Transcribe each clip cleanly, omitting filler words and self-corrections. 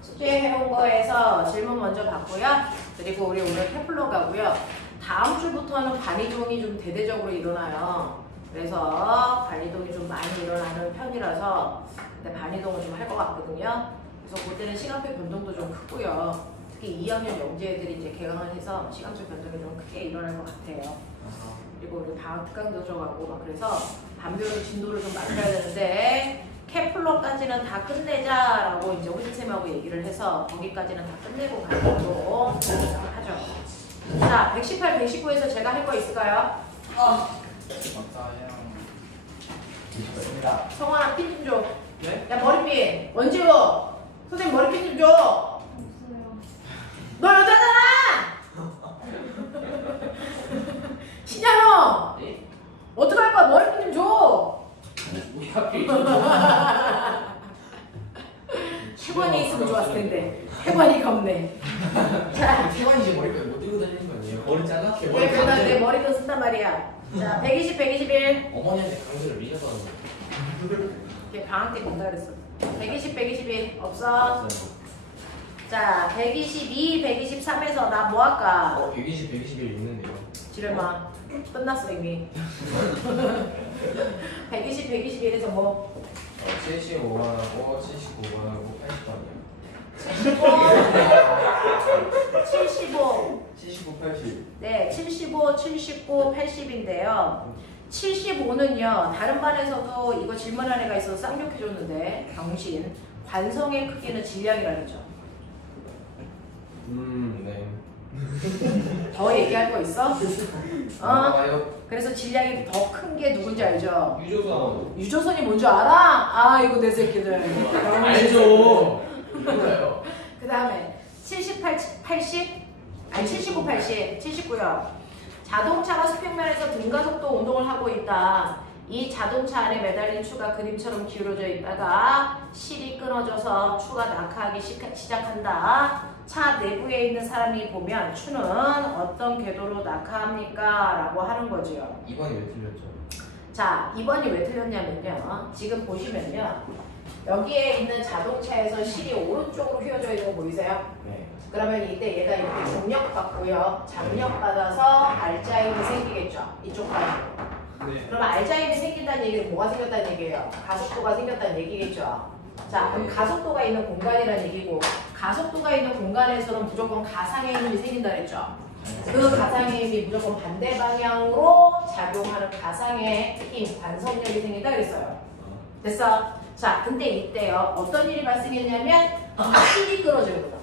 숙제해온 거에서 질문 먼저 받고요. 그리고 우리 오늘 케플러 가고요. 다음 주부터는 반이동이 좀 대대적으로 일어나요. 그래서 반이동이 좀 많이 일어나는 편이라서 근데 반이동을 좀 할 것 같거든요. 그래서 그때는 시간표 변동도 좀 크고요. 특히 2학년 영재 애들이 이제 개강을 해서 시간표 변동이 좀 크게 일어날 것 같아요. 그리고 우리 방학 특강도 들어가고 막 그래서 반별로 진도를 좀 맞춰야 되는데 케플러까지는 다 끝내자라고 이제 호진쌤하고 얘기를 해서 거기까지는 다 끝내고 가도록 하죠. 자, 118, 119에서 제가 할 거 있을까요? 맞아요. 있습니다. 성환아 핀 좀 줘. 네? 야 머리핀. 원지우 선생님 머리핀 좀 줘. 없어요. 너 여자잖아. 신현호. 네? 어떡할 거야 머리핀 좀 줘. 우리 학교 태관이 있으면 좋았을 텐데 태관이가 없네. 자, 태관이 이제 머리가 못 들고 다니는 거 아니에요? 머리 잘라? 얘 그러다 내 머리도 쓴단 말이야. 자, 120, 121. 어머니한테 강제로 밀려서 걔 방학 때 본다 그랬어. 120, 121 없어. 자, 122, 123에서 나 뭐 할까? 120, 121 있는데요. 지랄마. 끝났어 이미. 120, 121에서 뭐? 75번하고 79번하고 80번이요. 75. 79, 80. 네, 75, 79, 80인데요. 75는요, 다른 반에서도 이거 질문한 애가 있어서 쌍욕해줬는데, 병신. 관성의 크기는 질량이라 그랬죠. 네. 더 얘기할 거 있어? 나와요. 그래서 질량이 더 큰 게 누군지 알죠? 유조선. 유조선이 뭔지 알아? 아이고 내 새끼들. 알죠. 몰라요. 그 다음에 78, 80? 아니 79, 80, 79요. 자동차가 수평면에서 등가속도 운동을 하고 있다. 이 자동차 안에 매달린 추가 그림처럼 기울어져 있다가 실이 끊어져서 추가 낙하하기 시작한다. 차 내부에 있는 사람이 보면 추는 어떤 궤도로 낙하합니까? 라고 하는 거죠. 2번이 왜 틀렸죠? 자, 2번이 왜 틀렸냐면요. 지금 보시면요. 여기에 있는 자동차에서 실이 오른쪽으로 휘어져 있는 거 보이세요? 네. 그러면 이때 얘가 이렇게 중력받고요. 장력받아서 알짜임이 생기겠죠. 이쪽 방향으로. 네. 그럼 알짜임이 생긴다는 얘기는 뭐가 생겼다는 얘기예요? 가속도가 생겼다는 얘기겠죠. 자, 그럼 가속도가 있는 공간이라는 얘기고 가속도가 있는 공간에서는 무조건 가상의 힘이 생긴다 그랬죠. 그 가상의 힘이 무조건 반대 방향으로 작용하는 가상의 힘, 관성력이 생긴다 그랬어요. 됐어? 자, 근데 이때요. 어떤 일이 발생했냐면 실이 끊어지는 거다.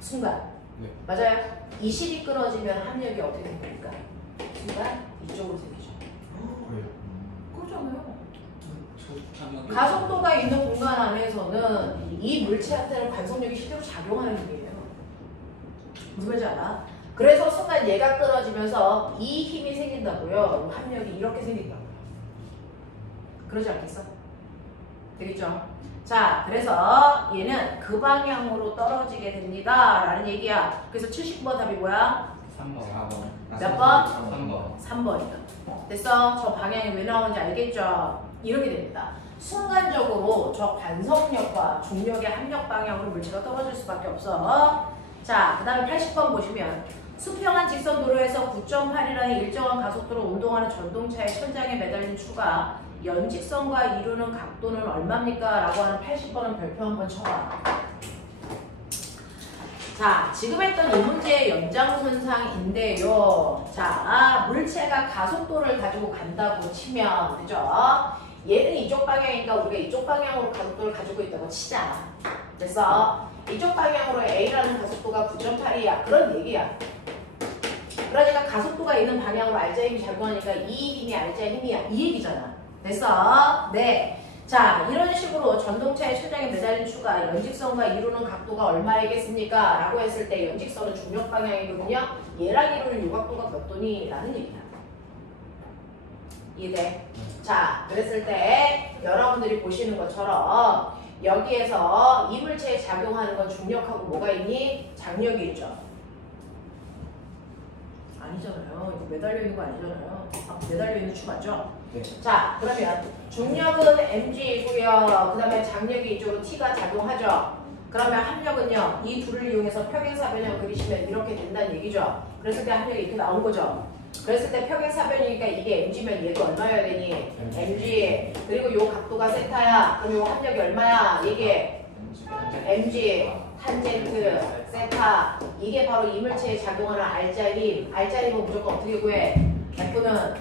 순간. 네. 맞아요? 이 실이 끊어지면 합력이 어떻게 됩니까? 순간 이쪽으로 생기죠. 왜요? 그렇잖아요. 가속도가 있는 공간 안에서는 이 물체한테는 관성력이 실제로 작용하는 일이에요. 무슨 말인지 알아? 그래서 순간 얘가 끊어지면서 이 힘이 생긴다고요. 합력이 이렇게 생긴다고요. 그러지 않겠어? 되겠죠? 자, 그래서 얘는 그 방향으로 떨어지게 됩니다. 라는 얘기야. 그래서 79번 답이 뭐야? 3번, 4번. 몇 번? 3번. 3번이다. 됐어? 저 방향이 왜 나오는지 알겠죠? 이렇게 됩니다. 순간적으로 저 관성력과 중력의 합력 방향으로 물체가 떨어질 수밖에 없어. 자, 그 다음에 80번 보시면 수평한 직선 도로에서 9.8이라는 일정한 가속도로 운동하는 전동차의 천장에 매달린 추가 연직선과 이루는 각도는 얼마입니까? 라고 하는 80번은 별표 한번 쳐봐. 자, 지금 했던 이 문제의 연장선상인데요. 자, 물체가 가속도를 가지고 간다고 치면, 그죠? 얘는 이쪽 방향이니까 우리가 이쪽 방향으로 가속도를 가지고 있다고 치자. 됐어? 이쪽 방향으로 A라는 가속도가 9.8이야. 그런 얘기야. 그러니까 가속도가 있는 방향으로 알자 힘이 작용하니까 이 힘이 알자 힘이야. 이 얘기잖아. 됐어? 네. 자, 이런 식으로 전동차의 천장에 매달린 추가 연직선과 이루는 각도가 얼마이겠습니까? 라고 했을 때 연직선은 중력 방향이거든요. 얘랑 이루는 요 각도가 몇 도니? 라는 얘기야. 이해돼? 자, 그랬을 때 여러분들이 보시는 것처럼 여기에서 이 물체에 작용하는 건 중력하고 뭐가 있니? 장력이 있죠. 아니잖아요. 이거 매달려 있는 거 아니잖아요. 아, 매달려 있는 추 맞죠? 네. 자, 그러면 중력은 mg이고요. 그 다음에 장력이 이쪽으로 t가 작용하죠. 그러면 합력은요. 이 둘을 이용해서 평행사변형 그리시면 이렇게 된다는 얘기죠. 그랬을 때 합력이 이렇게 나온 거죠. 그랬을 때 평행사변이니까 이게 mg면 얘도 얼마여야 되니? mg. 그리고 요 각도가 세타야. 그럼 요 합력이 얼마야? 이게 mg, 탄젠트, 세타. 이게 바로 이물체에 작용하는 R자림. R자림은 무조건 어떻게 구해? F는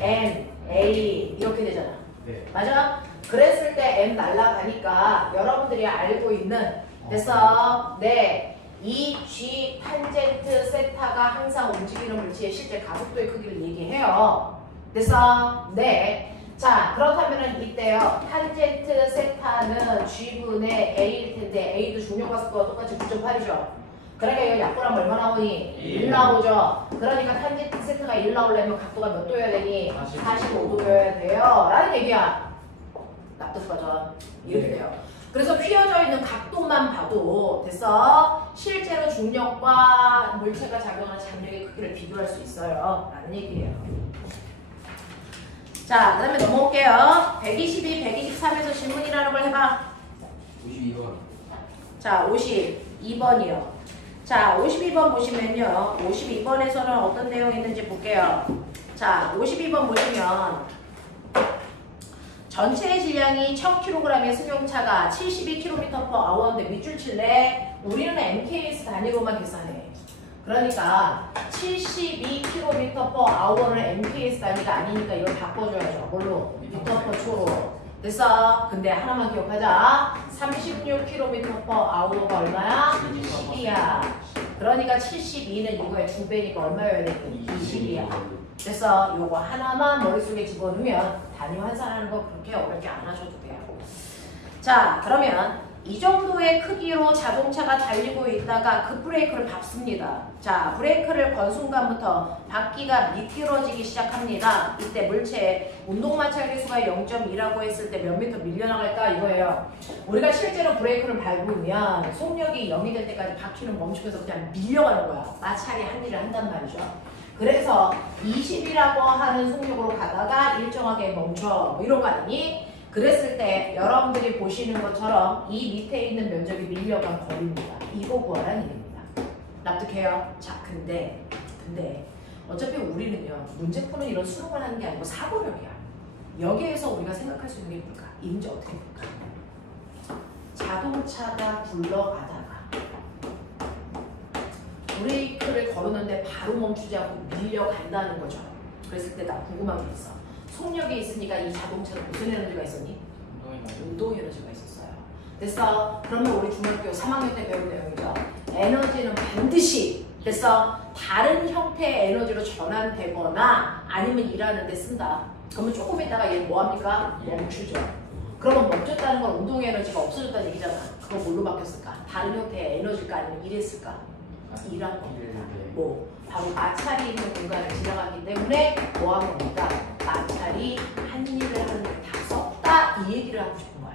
N, A 이렇게 되잖아. 네. 맞아? 그랬을 때 M 날라가니까 여러분들이 알고 있는 그래서 네, 이 G 탄젠트 세타가 항상 움직이는 물체의 실제 가속도의 크기를 얘기해요. 그래서 네. 자, 그렇다면은 이때요. 탄젠트 세타는 G분의 A일 텐데 A도 중력 가속도가 똑같이 9.8이죠. 그러니까 이거 약분하면 얼마 나오니? 1 나오죠. 그러니까 탄젠트 세타가 1 나오려면 각도가 몇 도여야 되니? 45도여야 돼요. 라는 얘기야. 납득 버전. 이렇게 돼요. 그래서 휘어져 있는 각도만 봐도 됐어. 실제로 중력과 물체가 작용하는 장력의 크기를 비교할 수 있어요. 라는 얘기예요. 자, 그 다음에 넘어올게요. 122, 123에서 질문이라는 걸 해봐. 52번. 자, 52번이요. 자, 52번 보시면요. 52번에서는 어떤 내용이 있는지 볼게요. 자, 52번 보시면 전체의 질량이 1000kg의 승용차가 72km/h인데 밑줄 칠래? 우리는 MKS 단위로만 계산해. 그러니까 72km/h는 MKS 단위가 아니니까 이걸 바꿔줘야죠. 뭘로? m/초로. 됐어? 근데 하나만 기억하자. 36km/h가 얼마야? 10이야. 그러니까 72는 이거의 2배니까 얼마여야 돼? 20이야. 그래서 요거 하나만 머릿속에 집어넣으면 단위 환산하는 거 그렇게 어렵게 안 하셔도 돼요. 자, 그러면 이 정도의 크기로 자동차가 달리고 있다가 급브레이크를 밟습니다. 자, 브레이크를 건 순간부터 바퀴가 미끄러지기 시작합니다. 이때 물체의 운동마찰계수가 0.2라고 했을 때 몇 미터 밀려나갈까 이거예요. 우리가 실제로 브레이크를 밟으면 속력이 0이 될 때까지 바퀴는 멈추면서 그냥 밀려가는 거야. 마찰이 한 일을 한단 말이죠. 그래서 20이라고 하는 속력으로 가다가 일정하게 멈춰 뭐 이런 거 아니니? 그랬을 때 여러분들이 보시는 것처럼 이 밑에 있는 면적이 밀려간 거리입니다. 이거 구하라는 얘기입니다. 납득해요? 자, 근데 어차피 우리는요. 문제 푸는 이런 수능을 하는 게 아니고 사고력이야. 여기에서 우리가 생각할 수 있는 게 뭘까? 이 문제 어떻게 볼까? 자동차가 굴러가다가 브레이크를 걸었는데 바로 멈추지 않고 밀려간다는 거죠. 그랬을 때 나 궁금한 게 있어. 속력이 있으니까 이 자동차는 무슨 에너지가 있었니? 운동 에너지가 있었어요. 됐어? 그러면 우리 중학교 3학년 때 배운 내용이죠. 에너지는 반드시 됐어? 다른 형태의 에너지로 전환되거나 아니면 일하는 데 쓴다. 그러면 조금 있다가 얘 뭐합니까? 멈추죠. 그러면 멈췄다는 건 운동 에너지가 없어졌다는 얘기잖아. 그거 뭘로 바뀌었을까? 다른 형태의 에너지일까 아니면 일했을까? 일한 겁니다. 뭐 바로 마찰이 있는 공간을 지나갔기 때문에 뭐한 겁니까? 마찰이 한 일을 하는 데 다 썼다 이 얘기를 하고 싶은 거야.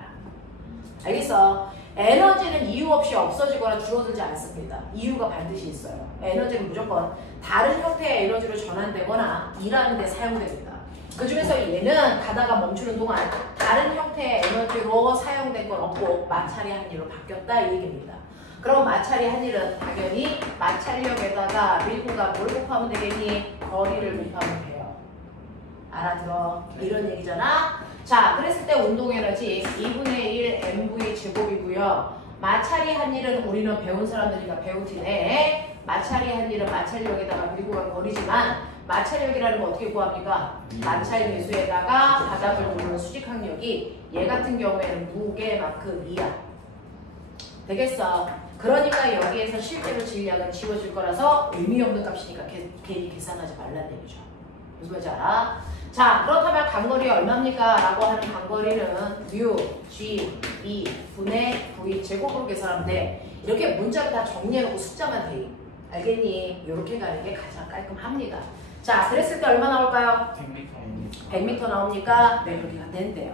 알겠어? 에너지는 이유 없이 없어지거나 줄어들지 않습니다. 이유가 반드시 있어요. 에너지는 무조건 다른 형태의 에너지로 전환되거나 일하는 데 사용됩니다. 그 중에서 얘는 가다가 멈추는 동안 다른 형태의 에너지로 사용된 건 없고 마찰이 한 일로 바뀌었다 이 얘기입니다. 그럼 마찰이 한 일은 당연히 마찰력에다가 밀고가 뭘 곱하면 되겠니? 거리를 곱하면 돼요. 알아들어? 이런 얘기잖아. 자, 그랬을 때 운동에너지 2분의 1 mv 제곱이고요. 마찰이 한 일은 우리는 배운 사람들이니까 배운 티네. 마찰이 한 일은 마찰력에다가 밀고가 거리지만 마찰력이라는 건 어떻게 구합니까? 마찰 계수에다가 바닥을 누르는 수직항력이 얘 같은 경우에는 무게만큼이야. 되겠어? 그러니까 여기에서 실제로 질량은 지워질 거라서 의미 없는 값이니까 괜히 계산하지 말라는 얘기죠. 무슨 말인지 알아? 자, 그렇다면 간거리 얼마입니까? 라고 하는 간거리는 mu, g, b 분의 v 제곱으로 계산하면 돼. 이렇게 문자를 다 정리해놓고 숫자만 돼. 알겠니? 이렇게 가는 게 가장 깔끔합니다. 자, 그랬을 때 얼마 나올까요? 100m 나옵니까? 네, 그렇게 된대요.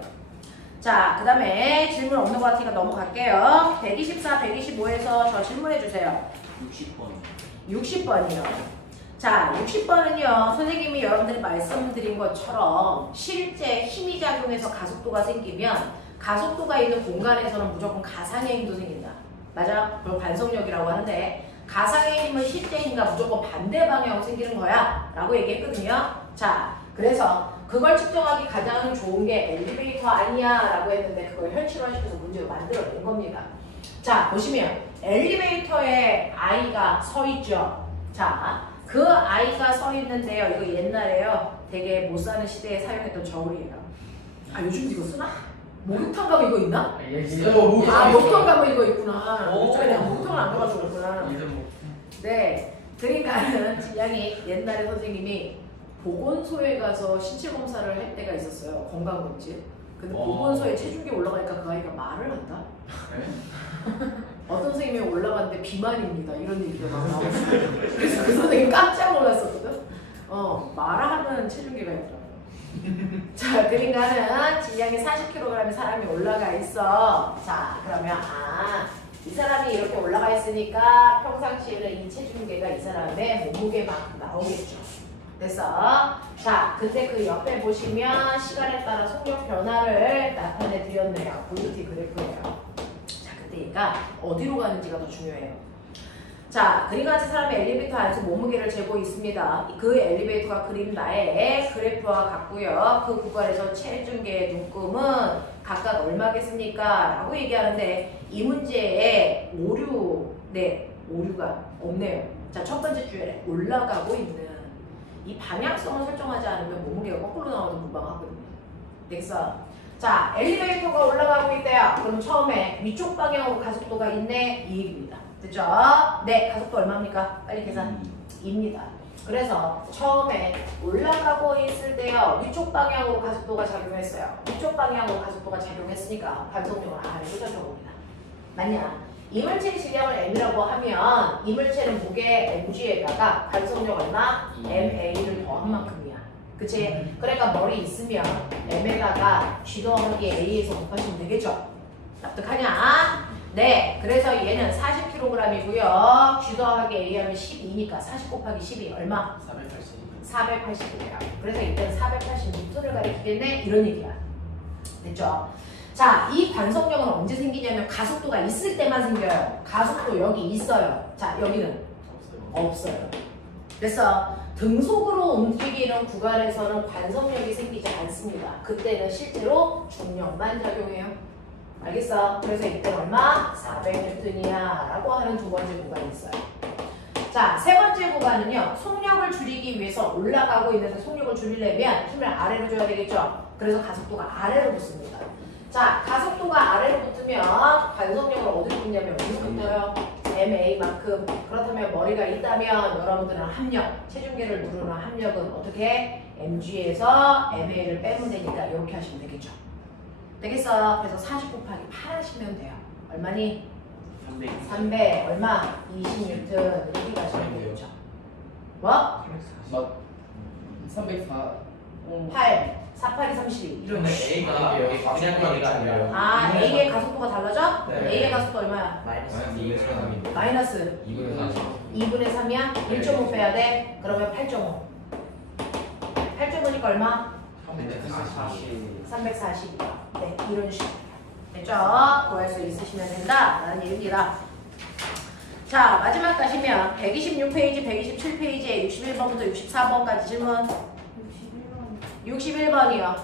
자, 그 다음에 질문 없는 것 같으니까 넘어갈게요. 124, 125에서 저 질문해 주세요. 60번. 60번이요. 자, 60번은요. 선생님이 여러분들이 말씀드린 것처럼 실제 힘이 작용해서 가속도가 생기면 가속도가 있는 공간에서는 무조건 가상의 힘도 생긴다. 맞아? 그걸 관성력이라고 하는데 가상의 힘은 실제 힘과 무조건 반대 방향으로 생기는 거야 라고 얘기했거든요. 자, 그래서 그걸 측정하기 가장 좋은 게 엘리베이터 아니야 라고 했는데 그걸 현실화시켜서 문제로 만들어낸 겁니다. 자, 보시면 엘리베이터에 아이가 서 있죠. 자, 그 아이가 서 있는데요. 이거 옛날에요. 되게 못 사는 시대에 사용했던 저울이에요. 아, 요즘도 이거 쓰나? 목욕탕 가면 이거 있나? 아, 목욕탕 가면 이거 있구나. 요즘에 내가 목욕탕을 안 가봐서 그렇구나. 네, 그러니까는 진양이 옛날에 선생님이 보건소에 가서 신체 검사를 할 때가 있었어요. 건강검진. 근데 보건소에 체중계 올라가니까 그 아이가 말을 한다? 어떤 선생님이 올라갔는데 비만입니다. 이런 얘기가 막 나왔어요. 그래서 그 선생님 깜짝 놀랐었거든? 말하는 체중계가 있더라고요. 자, 그러니까는 질량이 40kg의 사람이 올라가 있어. 자, 그러면 이 사람이 이렇게 올라가 있으니까 평상시에는 이 체중계가 이 사람의 몸무게만큼 나오겠죠. 됐어? 자, 근데 그 옆에 보시면 시간에 따라 속력 변화를 나타내 드렸네요. 볼트 그래프예요. 자, 근데 얘가 어디로 가는지가 더 중요해요. 자, 그림같이 사람이 엘리베이터 안에서 몸무게를 재고 있습니다. 그 엘리베이터가 그림 나의 그래프와 같고요. 그 구간에서 체중계의 눈금은 각각 얼마겠습니까? 라고 얘기하는데 이 문제에 오류가 없네요. 자, 첫 번째 줄에 올라가고 있는 이 방향성을 설정하지 않으면 몸무게가 거꾸로 나와도 무방하거든요. 됐어? 자, 엘리베이터가 올라가고 있대요. 그럼 처음에 위쪽 방향으로 가속도가 있네. 이 얘기입니다. 됐죠? 네, 가속도 얼마입니까? 빨리 계산. 2입니다. 그래서 처음에 올라가고 있을 때요. 위쪽 방향으로 가속도가 작용했어요. 위쪽 방향으로 가속도가 작용했으니까 반속력을 아래로 적어봅니다. 맞냐? 이물체의 질량을 m이라고 하면 이물체는 무게 mg에다가 관속력 얼마? ma를 더한 만큼이야. 그치? 그러니까 머리 있으면 m에다가 g 더하기 a에서 곱하시면 되겠죠? 납득하냐? 네, 그래서 얘는 40kg이고요. g 더하기 a 하면 12니까 40 곱하기 12 얼마? 480이에요. 그래서 이때는 480N을 가리키겠네? 이런 얘기야. 됐죠? 자, 이 관속력은 언제 생기냐면 가속도가 있을 때만 생겨요. 가속도 여기 있어요. 자, 여기는 없어요. 그래서 등속으로 움직이는 구간에서는 관속력이 생기지 않습니다. 그때는 실제로 중력만 작용해요. 알겠어? 그래서 이때 얼마? 400N이야 라고 하는 두 번째 구간이 있어요. 자, 세 번째 구간은요. 속력을 줄이기 위해서 올라가고 있는데 속력을 줄이려면 힘을 아래로 줘야 되겠죠? 그래서 가속도가 아래로 붙습니다. 자, 가속도가 아래로 붙으면 관속력을 어디로 붙냐면 어디로 붙어요? MA만큼. 그렇다면 머리가 있다면 여러분들은 합력, 체중계를 누르는 합력은 어떻게? MG에서 MA를 빼면 되니까 이렇게 하시면 되겠죠. 되겠어? 그래서 40 곱하기 8 하시면 돼요. 얼마니? 300 얼마? 20N 이렇게 가시면 되겠죠. 뭐? 304 8 48이 32 이런 거. A가 그냥 A가 아니라 A의 가속도가 달라져? 네. A의 가속도 얼마야? 마이너스 2분의 3이야? 1.5 빼야 돼? 그러면 8.5 8.5니까 얼마? 340이야. 네, 이런 식으로 됐죠? 구할 수 있으시면 된다 라는 얘기입니다. 자, 마지막 가시면 126페이지, 127페이지에 61번부터 64번까지 질문. 61번이요.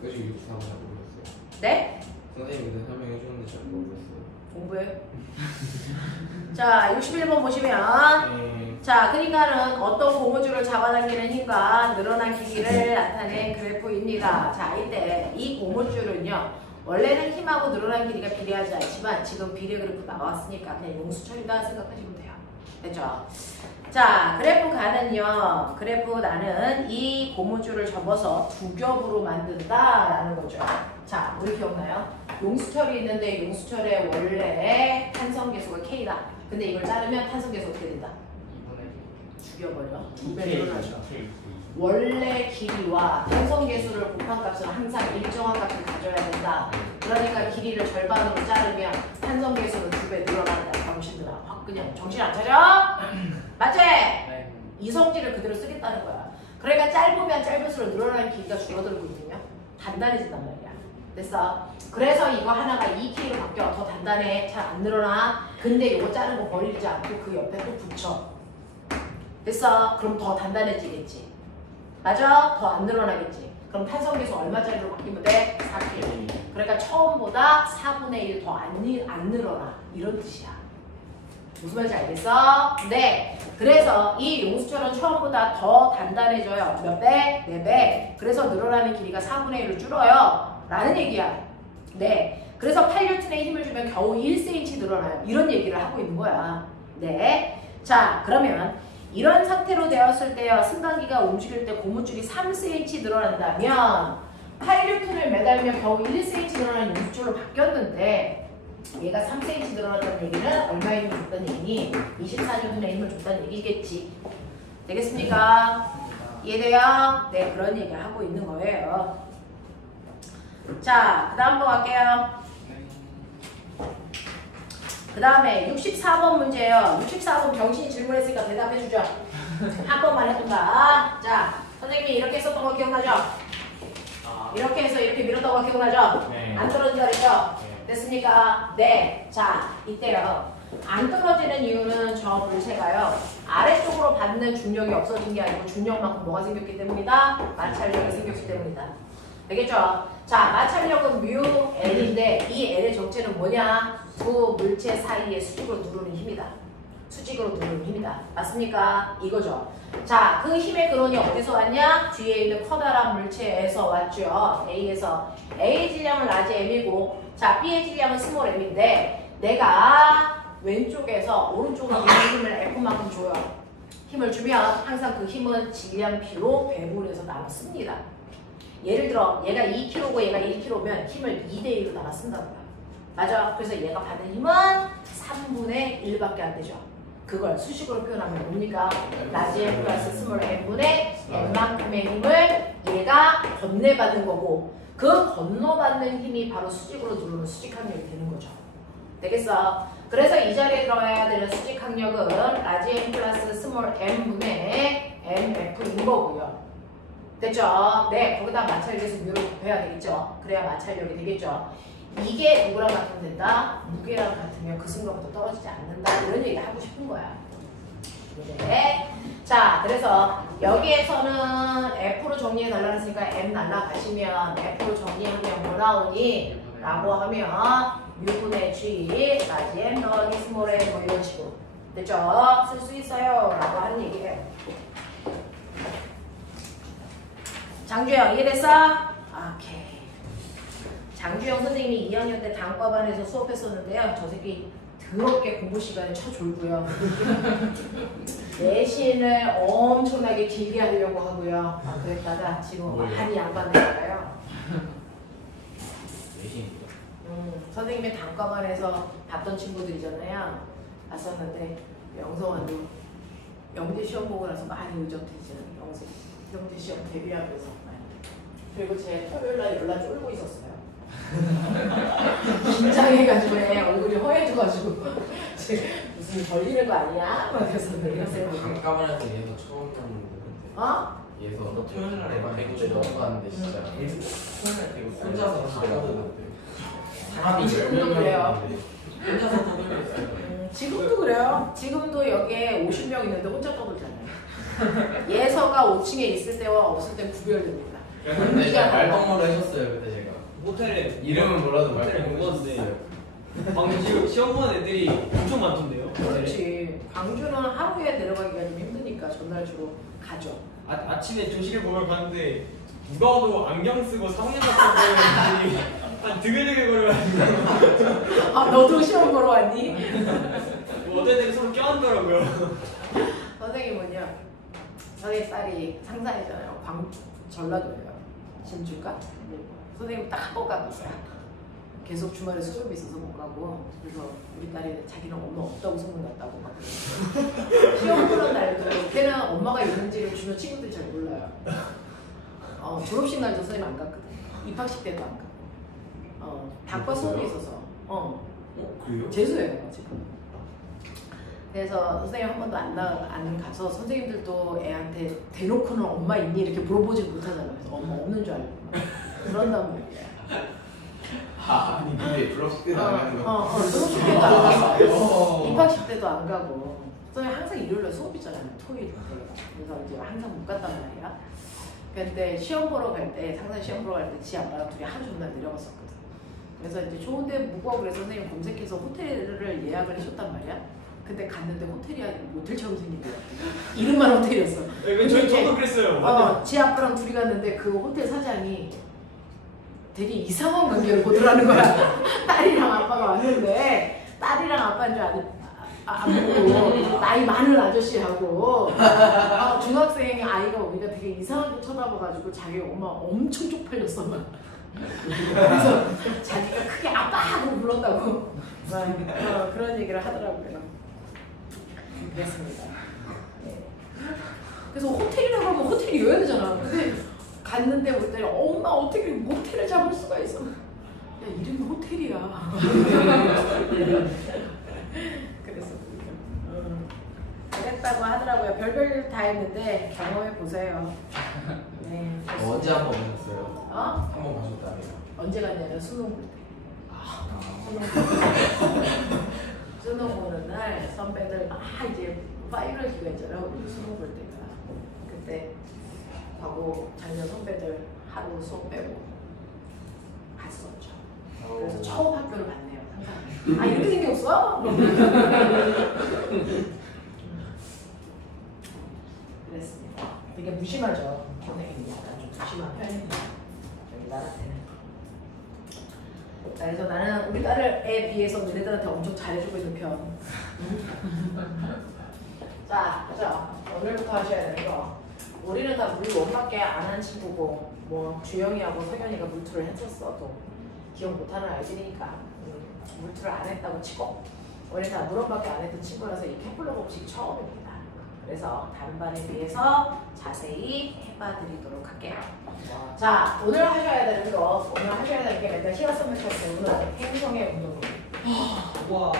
그래서 64번 잘 모르겠어요. 네? 선생님이 그때 설명해 주는데 잘 모르겠어요. 공부해. 자, 61번 보시면 자, 그러니까는 어떤 고무줄을 잡아당기는 힘과 늘어난 길이를 나타낸 그래프입니다. 자, 이때 이 고무줄은요. 원래는 힘하고 늘어난 길이가 비례하지 않지만 지금 비례 그래프 나왔으니까 그냥 용수철이다 생각하시면 돼요. 됐죠? 자, 그래프 가는요. 그래프 나는 이 고무줄을 접어서 두 겹으로 만든다라는 거죠. 자, 우리 기억나요? 용수철이 있는데 용수철의 원래 탄성계수가 K다. 근데 이걸 자르면 탄성계수 어떻게 된다? 죽여버려. 2배 늘어나죠. 원래 길이와 탄성계수를 곱한 값은 항상 일정한 값을 가져야 된다. 그러니까 길이를 절반으로 자르면 탄성계수는 2배 늘어난다. 당신들아. 확 그냥 정신 안 차려? 맞지? 네. 이성질을 그대로 쓰겠다는 거야. 그러니까 짧으면 짧을수록 늘어나는 길이가 줄어들고 있거든요. 단단해진단 말이야. 됐어? 그래서 이거 하나가 2K로 바뀌어. 더 단단해. 잘 안 늘어나. 근데 이거 자른 거 버리지 않고 그 옆에 또 붙여. 됐어? 그럼 더 단단해지겠지. 맞아? 더 안 늘어나겠지. 그럼 탄성계수 얼마짜리로 바뀌면 돼? 4K. 그러니까 처음보다 4분의 1 더 안 늘어나. 이런 뜻이야. 무슨 말인지 알겠어? 네. 그래서 이 용수철은 처음보다 더 단단해져요. 몇 배? 4배. 그래서 늘어나는 길이가 4분의 1로 줄어요. 라는 얘기야. 네. 그래서 8N에 힘을 주면 겨우 1cm 늘어나요. 이런 얘기를 하고 있는 거야. 네. 자, 그러면 이런 상태로 되었을 때요. 승강기가 움직일 때 고무줄이 3cm 늘어난다면 8N을 매달면 겨우 1cm 늘어나는 용수철로 바뀌었는데 얘가 3cm 늘어났다는 얘기는 얼마의 힘을 줬다는 얘기니? 24N의 힘을 줬다는 얘기겠지. 되겠습니까? 이해돼요? 네, 그런 얘기를 하고 있는 거예요. 자, 그 다음 거 갈게요. 그 다음에 64번 문제예요. 64번 병신이 질문했으니까 대답해주죠. 한 번만 해본다. 자, 선생님이 이렇게 했었던 거 기억나죠? 이렇게 해서 이렇게 밀었던 거 기억나죠? 네. 안 떨어진다 그랬죠? 됐습니까? 네. 자, 이때요. 안 떨어지는 이유는 저 물체가요. 아래쪽으로 받는 중력이 없어진 게 아니고 중력만큼 뭐가 생겼기 때문이다? 마찰력이 생겼기 때문이다. 되겠죠? 자, 마찰력은 뮤 L인데 이 L의 정체는 뭐냐? 두 물체 사이에 수직으로 누르는 힘이다. 수직으로 누르는 힘이다. 맞습니까? 이거죠. 자, 그 힘의 근원이 어디서 왔냐? 뒤에 있는 커다란 물체에서 왔죠. A에서. A의 질량은 라지 M이고 자, B의 질량은 스몰 M인데 내가 왼쪽에서 오른쪽으로 힘을 F만큼 줘요. 힘을 주면 항상 그 힘은 질량 B로 배분해서 나눠 씁니다. 예를 들어 얘가 2kg고 얘가 1kg면 힘을 2대1로 나눠 쓴다고요. 맞아. 그래서 얘가 받은 힘은 3분의 1밖에 안 되죠. 그걸 수식으로 표현하면 뭡니까? 라지 M 플러스 스몰 M분의 M만큼의 힘을 얘가 건네받는 거고 그 건너받는 힘이 바로 수직으로 누르는 수직항력이 되는 거죠. 되겠어? 그래서 이 자리에 들어가야 되는 수직항력은 라지 M 플러스 스몰 M분의 MF인 거고요. 됐죠? 네, 거기다 마찰력에서 뮤를 곱해야 되겠죠? 그래야 마찰력이 되겠죠? 이게 누구랑 같으면 된다? 무게랑 같으면 그 순간부터 떨어지지 않는다. 이런 얘기를 하고 싶은 거야. 네. 자, 그래서 여기에서는 F로 정리해달라 했으니까 M 날라가시면 F로 정리하면 뭐 나오니? 라고 하면 U분의 G, 라지 M 더하기 스몰 M 뭐 이런 식으로. 됐죠? 쓸 수 있어요. 라고 하는 얘기예요. 장주영 이해됐어? 오케이. 장주영 선생님이 2학년 때 단과반에서 수업했었는데요. 저 새끼 더럽게 공부 시간에 쳐졸고요. 내신을 엄청나게 길게 하려고 하고요. 그랬다가 지금 한이 양반되잖아요. 내신이요? 선생님의 단과반에서 봤던 친구들이잖아요. 봤었는데 영성환도 영재 시험 보고 나서 많이 의젓해지는 영재 시험 데뷔하면서 그리고 제 토요일날 연락 쫄고 있었어요. 긴장해가지고 얼굴이 허해져가지고 무슨 걸리는 거 아니야? 막 그래서 이랬어요. 단과반에서 얘서 처음 봤는데 어? 얘서 토요일날에 막 대구 넘어갔는데 진짜 토요일날 대구 혼자서 하거든요. 사람이 지금도 그래요. 혼자서 떠들었어요. 지금도 그래요. 지금도 여기에 50명 있는데 혼자 떠들잖아요. 예서가 5층에 있을 때와 없을 때 구별됩니다. 근데 이제 말동무를 하셨어요 그때 제가. 호텔에 이름은 몰라도 호텔에 말동무를 묵었는데 하셨어요. 방금 지금 시험 보는 애들이 엄청 많던데요. 그렇지. 광주는 하루에 내려가기가 좀 힘드니까 전날 주로 가죠. 아침에 조식을 보러 갔는데 누가 와도 안경 쓰고 사모님 같은 애들이 한 드글드글 거려가지고 아 너도 시험 보러 왔니? 뭐 어떤 애들이 서로 껴안더라고요. 선생님은요. 저희 딸이 상산이잖아요. 전라도예요. 진주인가? 선생님 딱 한 번 가봤어요. 계속 주말에 수업이 있어서 못 가고 그래서 우리 딸이 자기는 엄마 없다고 소문났다고 막 시험 보는 날도 걔는 엄마가 있는지를 주변 친구들이 잘 몰라요. 졸업식 날도 선생님 안 갔거든. 입학식 때도 안 가고 단과 수업이 있어서 그래요? 재수해요 지금. 그래서 선생님 한 번도 안 가서 선생님들도 애한테 대놓고는 엄마 있니? 이렇게 물어보지 못하잖아요. 그래서 엄마 없는 줄 알고 그런단 말이야. 아니 근데 졸업식 때도 안 가는 거. 졸업식 때도 안 갔어요. 입학식 때도 안 가고. 선생님 항상 일요일에 수업 있잖아요. 토요일 때. 그래서 이제 항상 못 갔단 말이야. 근데 시험 보러 갈 때, 상상 시험 보러 갈 때 지 아빠랑 둘이 하루 종일 내려갔었거든. 그래서 이제 좋은데 묵어 그래서 선생님 검색해서 호텔을 예약을 해줬단 말이야. 근데 갔는데 호텔이 아니고 모텔처럼 생긴 거야. 이름만 호텔이었어. 네, 저도 그랬어요. 지 아빠랑 둘이 갔는데 그 호텔 사장이 되게 이상한 관계를 보더라는 거야. 딸이랑 아빠가 왔는데 딸이랑 아빠인 줄 안 보고 나이 많은 아저씨하고 중학생 아이가 오니까 되게 이상하게 쳐다봐가지고 자기 엄마 엄청 쪽팔렸어 막. 그래서 자기가 크게 아빠 하고 불렀다고 그런 얘기를 하더라고요. 그랬습니다. 네. 그래서 호텔이라고 하면 호텔이어야 되잖아. 근데 갔는데 그랬더니 엄마 어떻게 모텔을 잡을 수가 있어? 야 이름이 호텔이야. 그랬었군요. 그랬다고 하더라고요. 별별 다 했는데 경험해 보세요. 네. 언제 한 번 오셨어요? 한 번 가셨다며요. 언제 갔냐면 수능 볼 때. 수능 보는 날 선배들 이제 파이널 기간이잖아요. 수능 볼 때가. 그때 하고 작년 선배들 하루 수업 빼고 갔었죠. 그래서 처음 학교를 봤네요. 항상. 이렇게 생겼어? 그랬습니다. 되게 무심하죠. 선생님이 약간 좀 무심한 편입니다. 저희 딸한테는. 그래서 나는 우리 딸에 비해서 너네들한테 엄청 잘해주고 있는 편. 자, 그죠? 오늘부터 하셔야 되는 거. 우리는 다 물 원밖에 안 한 친구고 뭐 주영이하고 성현이가 물투를 했었어도 기억 못하는 아이들이니까 물투를 안 했다고 치고 우리는 다 물 원밖에 안 했던 친구라서 이 케플러 법칙 처음입니다. 그래서 다른 반에 비해서 자세히 해봐드리도록 할게요. 자, 오늘 하셔야 되는 거, 오늘 하셔야 되는 게 맨날 시간 선물 쳤을 때 오늘 행성의 운동입니다. 우와.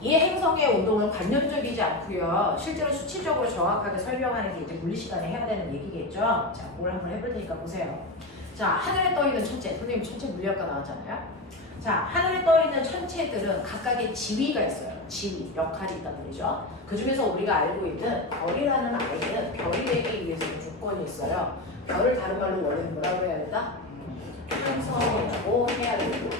이 행성의 운동은 관념적이지 않고요. 실제로 수치적으로 정확하게 설명하는 게 이제 물리 시간에 해야 되는 얘기겠죠. 자, 그걸 한번 해볼 테니까 보세요. 자, 하늘에 떠 있는 천체. 선생님 천체 물리학과 나왔잖아요. 자, 하늘에 떠 있는 천체들은 각각의 지위가 있어요. 지위, 역할이 있단 말이죠. 그 중에서 우리가 알고 있는 별이라는 아이는 별이 되기 위해서는 조건이 있어요. 별을 다른 말로 원래는 뭐라고 해야 된다? 행성이라고 해야 되고.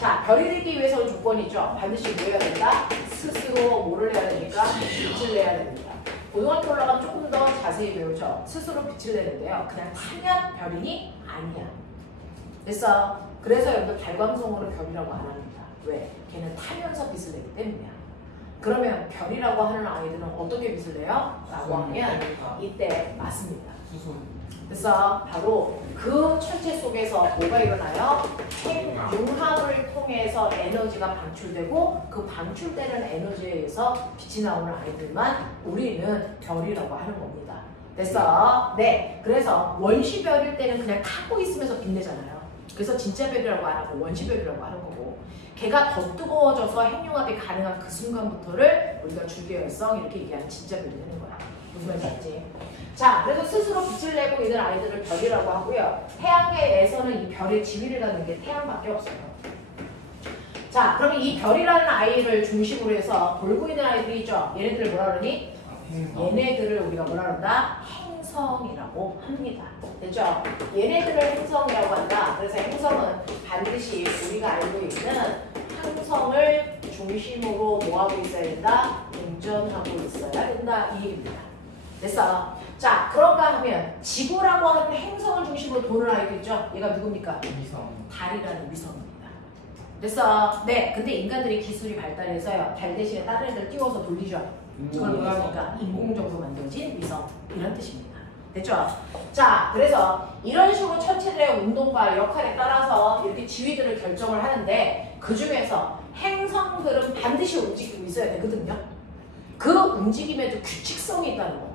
자, 별이 되기 위해서는 조건이 있죠. 반드시 뭐 해야 된다? 스스로 뭐를 해야 되니까? 빛을 내야 됩니다. 고등학교 올라가면 조금 더 자세히 배우죠. 스스로 빛을 내는데요. 그냥 타면 별이니? 아니야. 됐어? 그래서 여러분들 발광성으로 별이라고 안 합니다. 왜? 걔는 타면서 빛을 내기 때문이야. 그러면 별이라고 하는 아이들은 어떻게 빛을 내요? 라고 하면 이때 맞습니다. 그래서 바로 그 천체 속에서 뭐가 일어나요? 핵융합을 통해서 에너지가 방출되고 그 방출되는 에너지에 의해서 빛이 나오는 아이들만 우리는 별이라고 하는 겁니다. 됐어? 네. 그래서 원시별일 때는 그냥 타고 있으면서 빛내잖아요. 그래서 진짜 별이라고 안 하고 원시별이라고 하는 거고, 걔가 더 뜨거워져서 핵융합이 가능한 그 순간부터를 우리가 주계열성 이렇게 얘기하는 진짜 별이 되는 거야. 무슨 말인지 알지? 자, 그래서 스스로 빛을 내고 있는 아이들을 별이라고 하고요. 태양계에서는 이 별의 지위를 갖는 게 태양밖에 없어요. 자, 그러면 이 별이라는 아이를 중심으로 해서 돌고 있는 아이들이 있죠. 얘네들을 뭐라 그러니? 얘네들을 우리가 뭐라 그런다? 행성이라고 합니다. 됐죠? 얘네들을 행성이라고 한다. 그래서 행성은 반드시 우리가 알고 있는 항성을 중심으로 뭐하고 있어야 된다? 공전하고 있어야 된다. 이 얘기입니다. 됐어? 자, 그런가 하면 지구라고 하는 행성을 중심으로 도는 아이도 있죠? 얘가 누굽니까? 위성. 달이라는 위성입니다. 됐어? 네, 근데 인간들이 기술이 발달해서요. 달 대신에 다른 애들 띄워서 돌리죠. 그걸 뭐라 하니까 인공적으로 만들어진 위성 이런 뜻입니다. 됐죠? 자, 그래서 이런 식으로 천체들의 운동과 역할에 따라서 이렇게 지위들을 결정을 하는데 그 중에서 행성들은 반드시 움직이고 있어야 되거든요. 그 움직임에도 규칙성이 있다는 거예요.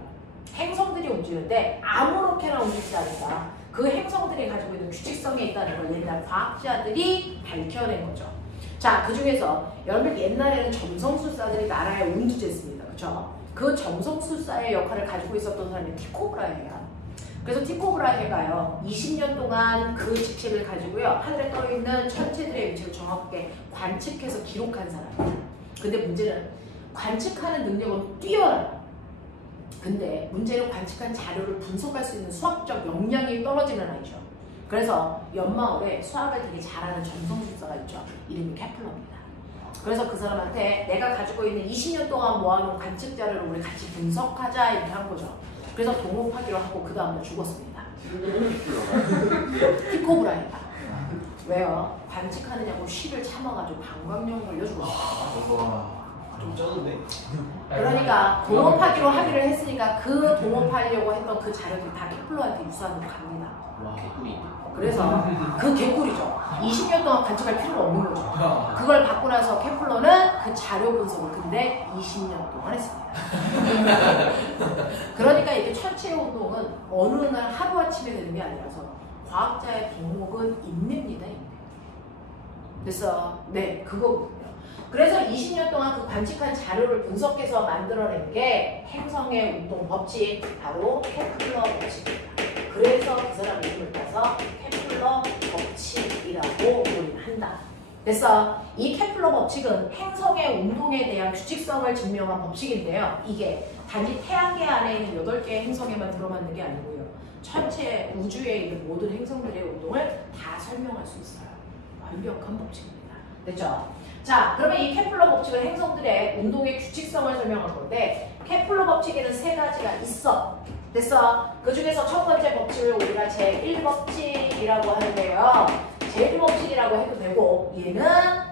행성들이 움직이는데 아무렇게나 움직이지 않는다. 그 행성들이 가지고 있는 규칙성이 있다는 걸 옛날 과학자들이 밝혀낸 거죠. 자, 그 중에서 여러분 옛날에는 점성술사들이 나라의 온두제였습니다. 그쵸? 그 점성술사의 역할을 가지고 있었던 사람이 티코브라헤야. 그래서 티코브라헤가요 20년 동안 그 지체를 가지고요 하늘에 떠있는 천체들의 위치를 정확하게 관측해서 기록한 사람이에요. 근데 문제는 관측하는 능력은 뛰어나요. 근데 문제는 관측한 자료를 분석할 수 있는 수학적 역량이 떨어지는 아이죠. 그래서 연마을에 수학을 되게 잘하는 점성술사가 있죠. 이름이 케플러입니다. 그래서 그 사람한테 내가 가지고 있는 20년 동안 모아놓은 관측 자료를 우리 같이 분석하자 이렇게 한 거죠. 그래서 동업하기로 하고 그 다음날 죽었습니다. 티코브라헤가. 왜요? 관측하느냐고 쉬를 참아가지고 방광염 걸려 죽었어요. 좀 쩌는데? 그러니까 동업하기로 하기로 했으니까 그 동업하려고 했던 그 자료들이 다 케플러한테 유산으로 갑니다. 와, 개꿀이. 그래서 그 개꿀이죠. 20년 동안 관측할 필요가 없는 거죠. 그걸 받고 나서 케플러는 그 자료 분석을 근데 20년 동안 했습니다. 그러니까 이게 천체 운동은 어느 날 하루아침에 되는 게 아니라서 과학자의 덕목은 인내입니다. 인내. 그래서 네, 그거거든요. 그래서 20년 동안 그 관측한 자료를 분석해서 만들어낸 게 행성의 운동 법칙, 바로 케플러 법칙입니다. 그래서 그 사람 이름을 따서 케플러 법칙이라고 우리는 한다. 그래서 이 케플러 법칙은 행성의 운동에 대한 규칙성을 증명한 법칙인데요. 이게 단지 태양계 안에 있는 8개의 행성에만 들어맞는 게 아니고요. 전체 우주에 있는 모든 행성들의 운동을 다 설명할 수 있어요. 완벽한 법칙입니다. 됐죠? 자, 그러면 이 케플러 법칙은 행성들의 운동의 규칙성을 설명한 건데 케플러 법칙에는 3가지가 있어. 됐어? 그 중에서 첫 번째 법칙을 우리가 제1법칙이라고 하는데요. 제1법칙이라고 해도 되고 얘는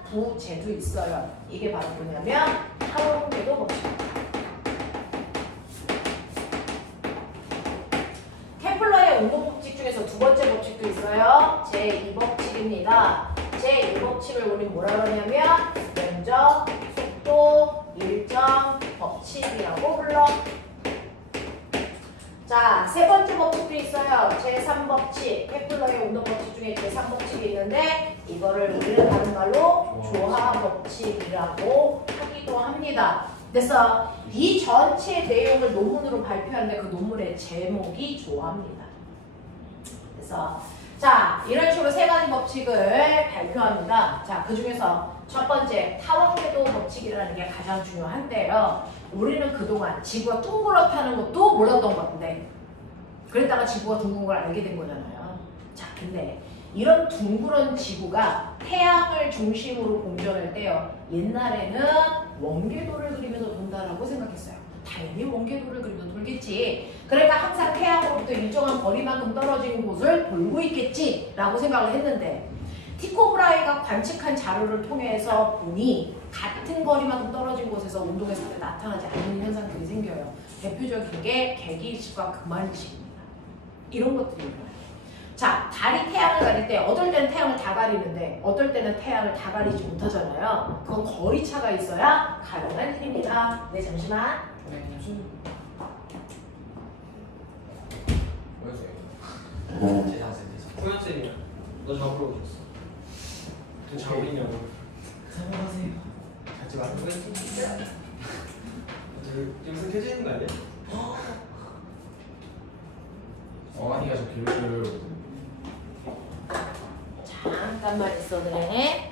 부제도 있어요. 이게 바로 뭐냐면 타원궤도 법칙입니다. 케플러의 운동 법칙 중에서 두 번째 법칙도 있어요. 제2법칙입니다. 제2법칙을 우리 뭐라 그러냐면 면적, 속도, 일정 법칙이라고 불러. 자, 세 번째 법칙도 있어요. 제3법칙. 케플러의 운동 법칙 중에 제3법칙이 있는데 이거를 우리는 다른 말로 조화법칙이라고 하기도 합니다. 그래서 이 전체 내용을 논문으로 발표하는데 그 논문의 제목이 조화입니다. 그래서 자, 이런 식으로 3가지 법칙을 발표합니다. 자, 그 중에서 첫 번째 타원궤도 법칙이라는 게 가장 중요한데요. 우리는 그동안 지구가 둥그렇다는 것도 몰랐던 것 같은데 그랬다가 지구가 둥근 걸 알게 된 거잖아요. 자, 근데 이런 둥그런 지구가 태양을 중심으로 공전할 때요. 옛날에는 원궤도를 그리면서 돈다라고 생각했어요. 당연히 원궤도를 그리면서 돌겠지. 그러니까 항상 태양으로부터 일정한 거리만큼 떨어진 곳을 돌고 있겠지 라고 생각을 했는데 티코브라헤가 관측한 자료를 통해서 보니 같은 거리만큼 떨어진 곳에서 운동했을 때 나타나지 않는 현상들이 생겨요. 대표적인 게 개기일식과 금화일식입니다. 이런 것들이 일어나요. 자, 달이 태양을 가릴 때 어떨 때는 태양을 다 가리는데 어떨 때는 태양을 다 가리지 못하잖아요. 그건 거리차가 있어야 가능한 일입니다. 네, 잠시만. 호연쌤이야. 너 잡으러 오셨어. 그 잡으냐고. 사랑하세요. 같이 말하고 했어. 무슨 켜지는 거 아니야? 어머니가 저 교육을 잠깐만 있어, 그래.